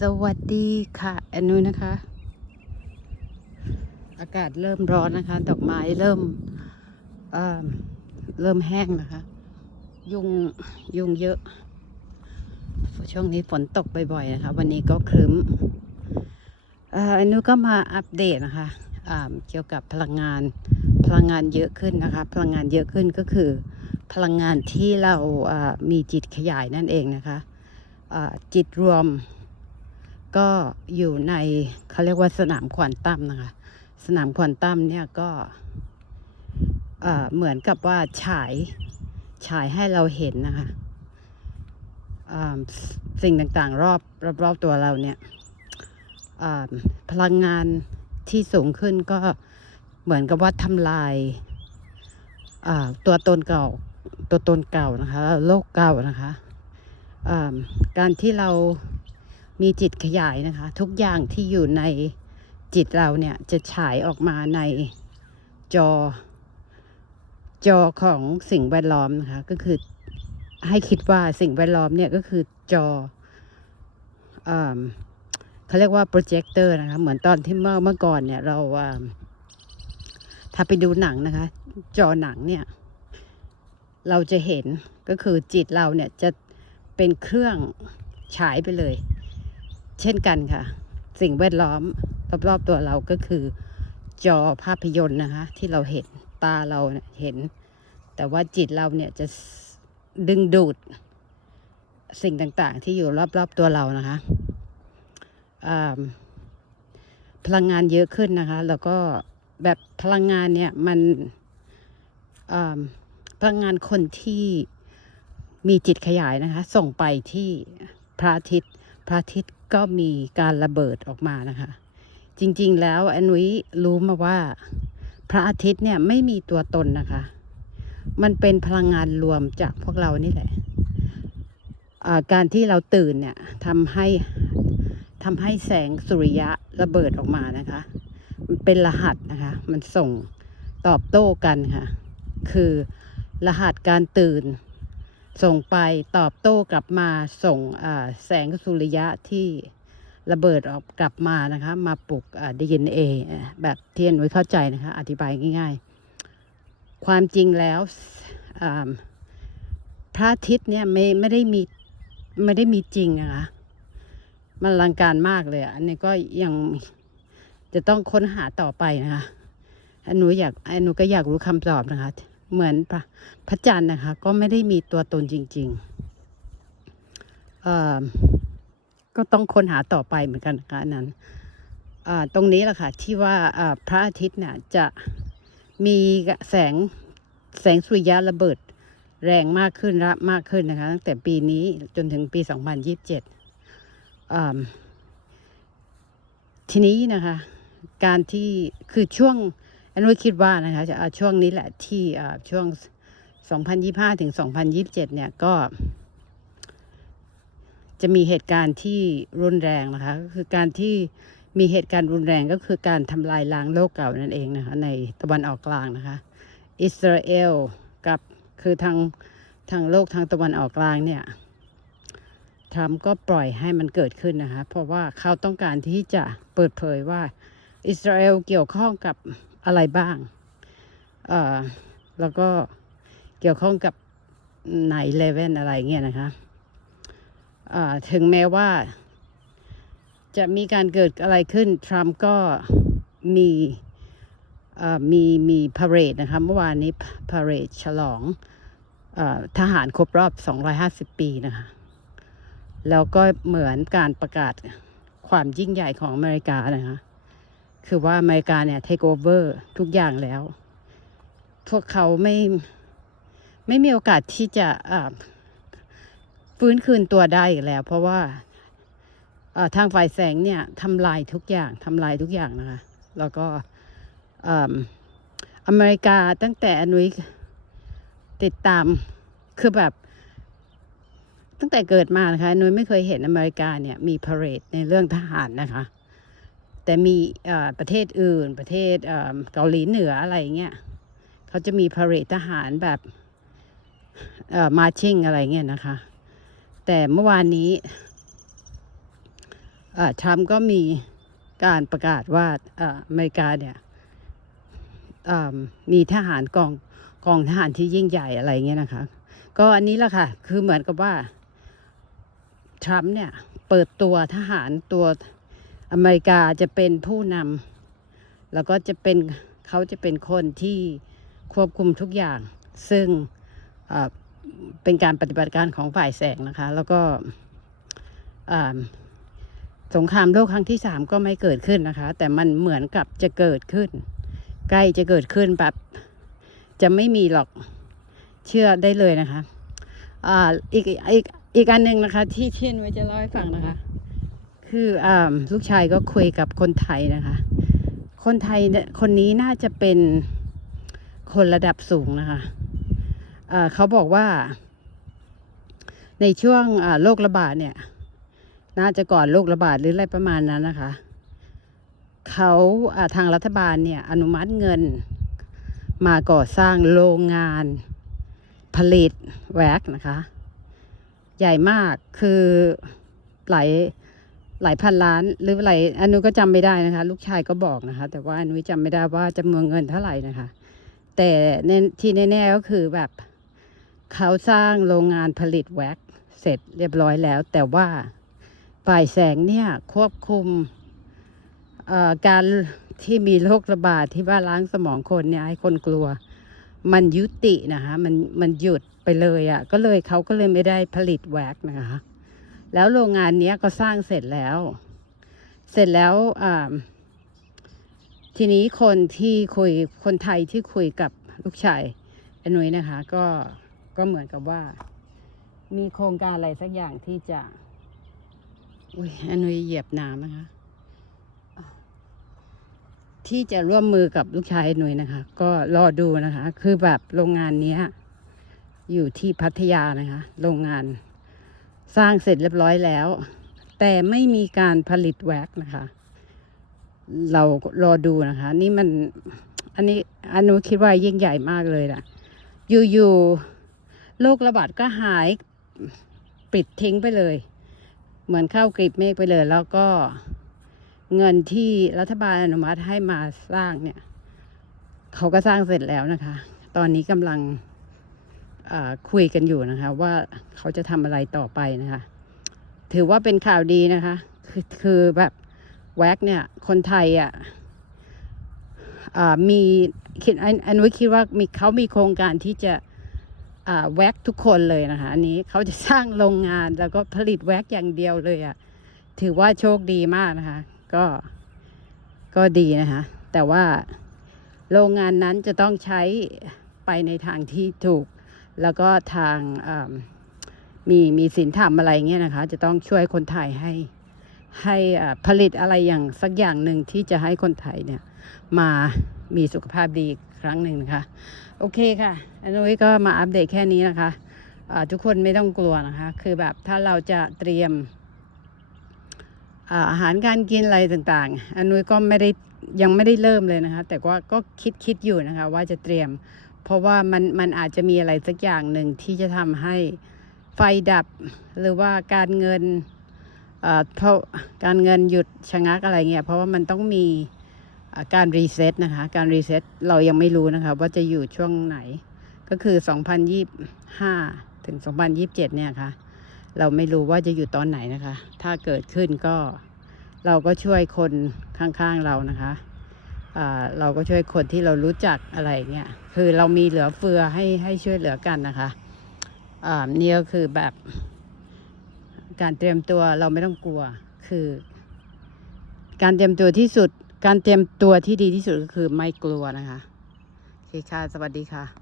สวัสดีค่ะอันนู้นนะคะ อากาศเริ่มร้อนนะคะ ดอกไม้เริ่มเเริ่มแห้งนะคะ ยุงยุงเยอะ ช่วงนี้ฝนตกบ่อยๆนะคะ วันนี้ก็ครึ้มอันนู้นก็มาอัปเดตนะคะเกี่ยวกับพลังงานพลังงานเยอะขึ้นนะคะ พลังงานเยอะขึ้นก็คือ พลังงานที่เราอ่ามีจิตขยายนั่นเองนะคะจิตรวม ก็อยู่ในเขาเรียกว่าสนามควอนตัมนะคะ สนามควอนตัมเนี่ยก็เหมือนกับว่าฉายฉายให้เราเห็นนะคะสิ่งต่างๆ รอบรอบๆตัวเราเนี่ยพลังงานที่สูงขึ้นก็เหมือนกับว่าทำลายตัวตนเก่าตัวตนเก่านะคะ โลกเก่านะคะการที่เรา มีจิตขยายนะคะ ทุกอย่างที่อยู่ในจิตเราเนี่ยจะฉายออกมาในจอ จอของสิ่งแวดล้อมนะคะ ก็คือให้คิดว่าสิ่งแวดล้อมเนี่ยก็คือจออ่าเขาเรียกว่าโปรเจคเตอร์นะคะ เหมือนตอนที่เมื่อเมื่อก่อนเนี่ยเราอ่าถ้าไปดูหนังนะคะ จอหนังเนี่ย เราจะเห็นก็คือจิตเราเนี่ยจะเป็นเครื่องฉายไปเลย เช่นกันค่ะ สิ่งแวดล้อม รอบๆตัวเราก็คือ จอภาพยนตร์นะคะ ที่เราเห็นตาเราเห็น แต่ว่าจิตเราเนี่ยจะดึงดูด สิ่งต่างๆ ที่อยู่รอบๆตัวเรานะคะพลังงานเยอะขึ้นนะคะ แล้วก็แบบพลังงานเนี่ยมันพลังงานคนที่มีจิตขยายนะคะ ส่งไปที่พระอาทิตย์ พระอาทิตย์ก็มีการระเบิดออกมานะคะ จริงๆแล้วแอนนุ้ยรู้มาว่า พระอาทิตย์เนี่ยไม่มีตัวตนนะคะ มันเป็นพลังงานรวมจากพวกเรานี่แหละการที่เราตื่นเนี่ยทำให้ทำให้แสงสุริยะระเบิดออกมานะคะ มันเป็นรหัสนะคะ มันส่งตอบโต้กันค่ะ คือรหัสการตื่น ส่งไปตอบโต้กลับมาส่งแสงสุริยะที่ระเบิดออกกลับมานะคะ มาปลุกดีเอ็นเอแบบที่หนูเข้าใจนะคะ อธิบายง่าย ๆ ความจริงแล้วพระอาทิตย์เนี่ยไม่ไม่ได้มีไม่ได้มีจริงนะคะมันลังการมากเลยอันนี้ก็ยังจะต้องค้นหาต่อไปนะคะอนหนูอยากอนหนูก็อยากรู้คำตอบนะคะ เหมือนพระพระจันทร์นะคะ ก็ไม่ได้มีตัวตนจริงๆเอ่อก็ต้องค้นหาต่อไปเหมือนกันนะคะนั้นอ่าตรงนี้แหละค่ะที่ว่าอ่าพระอาทิตย์เนี่ยจะมีแสงแสงสุริยะระเบิดแรงมากขึ้นระมากขึ้นนะคะ ตั้งแต่ปีนี้จนถึงปี 2027อ่าทีนี้นะคะ การที่คือช่วง นนี้คิดว่านะคะจะช่วงนี้แหละที่อ่าช่วง 2025 ถึง 2027 เนี่ยก็ จะมีเหตุการณ์ที่รุนแรงนะคะก็คือการที่มีเหตุการณ์รุนแรงก็คือการทำลายล้างโลกเก่านั่นเองนะคะในตะวันออกกลางนะคะ อิสราเอลกับคือทางทางโลกทางตะวันออกกลางเนี่ยทรัมป์ก็ปล่อยให้มันเกิดขึ้นนะคะ เพราะว่าเขาต้องการที่จะเปิดเผยว่า อิสราเอลเกี่ยวข้องกับ อะไรบ้าง เอ่อ แล้วก็เกี่ยวข้องกับไหนเลเว่นอะไรเงี้ยนะคะถึงแม้ว่า จะมีการเกิดอะไรขึ้น ทรัมป์ก็มีมีมีพาเรดนะคะ เมื่อวานนี้พาเรดฉลองอทหารครบรอบ 250 ปีนะคะ แล้วก็เหมือนการประกาศความยิ่งใหญ่ของอเมริกานะคะ คือว่าอเมริกาเนี่ยเทคโอเวอร์ทุกอย่างแล้ว พวกเขาไม่ไม่มีโอกาสที่จะฟื้นคืนตัวได้อีกแล้ว เพราะว่าทางฝ่ายแสงเนี่ยทำลายทุกอย่างทำลายทุกอย่างนะคะ แล้วก็อ่าอเมริกาตั้งแต่อนุยติดตามคือแบบ ตั้งแต่เกิดมานะคะนุ้ยไม่เคยเห็นอเมริกาเนี่ยมีพาเรดในเรื่องทหารนะคะ แต่มีประเทศอื่นประเทศเกาหลีเหนืออะไรเงี้ยเขาจะมีพาเรดทหารแบบมาชิ่งอะไรเงี้ยนะคะ แต่เมื่อวานนี้ทรัมป์ก็มีการประกาศว่าอเมริกาเนี่ยมีทหารกองกองทหารที่ยิ่งใหญ่อะไรเงี้ยนะคะ ก็อันนี้แหละค่ะ คือเหมือนกับว่าทรัมป์เนี่ย เปิดตัวทหารตัว อเมริกาจะเป็นผู้นำแล้วก็จะเป็นเขาจะเป็นคนที่ควบคุมทุกอย่าง ซึ่งเป็นการปฏิบัติการของฝ่ายแสงนะคะ แล้วก็สงครามโลกครั้งที่สามก็ไม่เกิดขึ้นนะคะ แต่มันเหมือนกับจะเกิดขึ้น ใกล้จะเกิดขึ้นแบบจะไม่มีหรอกเชื่อได้เลยนะคะ อ่าอีกอีกอีกอันหนึ่งนะคะ ที่เช่นไว้จะเล่าให้ฟังนะคะ คืออ่าลูกชายก็คุยกับคนไทยนะคะ คนไทยคนนี้น่าจะเป็นคนระดับสูงนะคะอ่าเขาบอกว่า ในช่วงอ่าโรคระบาดเนี่ย น่าจะก่อนโรคระบาดหรืออะไรประมาณนั้นนะคะ เขาอ่าทางรัฐบาลเนี่ยอนุมัติเงินมาก่อสร้างโรงงานผลิตแว็กนะคะ ใหญ่มากคือหลาย หลายพันล้านหรือหลายอันนุก็จำไม่ได้นะคะ ลูกชายก็บอกนะคะ แต่ว่าอันนุจำไม่ได้ว่าจำนวนเงินเท่าไหร่นะคะ แต่แน่ที่แน่ๆก็คือแบบเขาสร้างโรงงานผลิตแว็กเสร็จเรียบร้อยแล้ว แต่ว่าฝ่ายแสงเนี่ยควบคุมการที่มีโรคระบาดที่ว่าล้างสมองคนเนี่ยให้คนกลัว มันยุตินะคะ มันมันหยุดไปเลยอะ่ะก็เลยเขาก็เลยไม่ได้ผลิตแว็กนะคะ แล้วโรงงานนี้ก็สร้างเสร็จแล้ว เสร็จแล้วทีนี้คนที่คุยคนไทยที่คุยกับลูกชายอนุยนะคะ ก็ก็เหมือนกับว่า มีโครงการอะไรสักอย่างที่จะ อุ้ยอนุยเหยียบน้ำนะคะ ที่จะร่วมมือกับลูกชายหนุ่ยนะคะ ก็รอดูนะคะ คือแบบโรงงานนี้อยู่ที่พัทยานะคะ โรงงาน สร้างเสร็จเรียบร้อยแล้ว แต่ไม่มีการผลิตแว็กนะคะ เรารอดูนะคะ นี่มันอันนี้อันนู้คิดว่ายิ่งใหญ่มากเลยนะอยู่ๆโรคระบาดก็หายปิดทิ้งไปเลย เหมือนเข้ากรีบเมฆไปเลย แล้วก็เงินที่รัฐบาลอนุมัติให้มาสร้างเนี่ย เขาก็สร้างเสร็จแล้วนะคะ ตอนนี้กำลัง คุยกันอยู่นะคะ ว่าเขาจะทำอะไรต่อไปนะคะ ถือว่าเป็นข่าวดีนะคะ คือคือแบบแว็กเนี่ย คนไทยอะ่ะอ่ามีคิดอันนุ้ยคิดว่ามีเขามีโครงการที่จะแว็กทุกคนเลยนะคะอันนี้เขาจะสร้างโรงงานแล้วก็ผลิตแว็กอย่างเดียวเลยอะ่ะถือว่าโชคดีมากนะคะ ก็ก็ดีนะคะ แต่ว่าโรงงานนั้นจะต้องใช้ไปในทางที่ถูก แล้วก็ทางมีมีสินธรรมอะไรเงี้ยนะคะ จะต้องช่วยคนไทยให้ให้ผลิตอะไรอย่างสักอย่างหนึ่งที่จะให้คนไทยเนี่ยมามีสุขภาพดีครั้งหนึ่งนะคะ โอเคค่ะ อันนี้ก็มาอัปเดตแค่นี้นะคะอ่าทุกคนไม่ต้องกลัวนะคะ คือแบบถ้าเราจะเตรียมอาอาหารการกินอะไรต่างๆ อันนุ้ยก็ไม่ได้ยังไม่ได้เริ่มเลยนะคะ แต่ว่าก็คิดคิดอยู่นะคะ ว่าจะเตรียม เพราะว่ามันมันอาจจะมีอะไรสักอย่างหนึ่งที่จะทำให้ไฟดับหรือว่าการเงินอ่าเพราะการเงินหยุดชะงักอะไรเงี้ยเพราะว่ามันต้องมีการรีเซ็ตนะคะ การรีเซ็ตเรายังไม่รู้นะคะ ว่าจะอยู่ช่วงไหนก็คือ 2025 ถึง 2027 เนี่ยค่ะ เราไม่รู้ว่าจะอยู่ตอนไหนนะคะ ถ้าเกิดขึ้นก็เราก็ช่วยคนข้างๆเรานะคะ เราก็ช่วยคนที่เรารู้จักอะไรเงี้ยคือเรามีเหลือเฟือให้ให้ช่วยเหลือกันนะคะอ่านี่ก็คือแบบการเตรียมตัวเราไม่ต้องกลัว คือ การเตรียมตัวที่สุด การเตรียมตัวที่ดีที่สุดก็คือไม่กลัวนะคะโอเคค่ะ สวัสดีค่ะ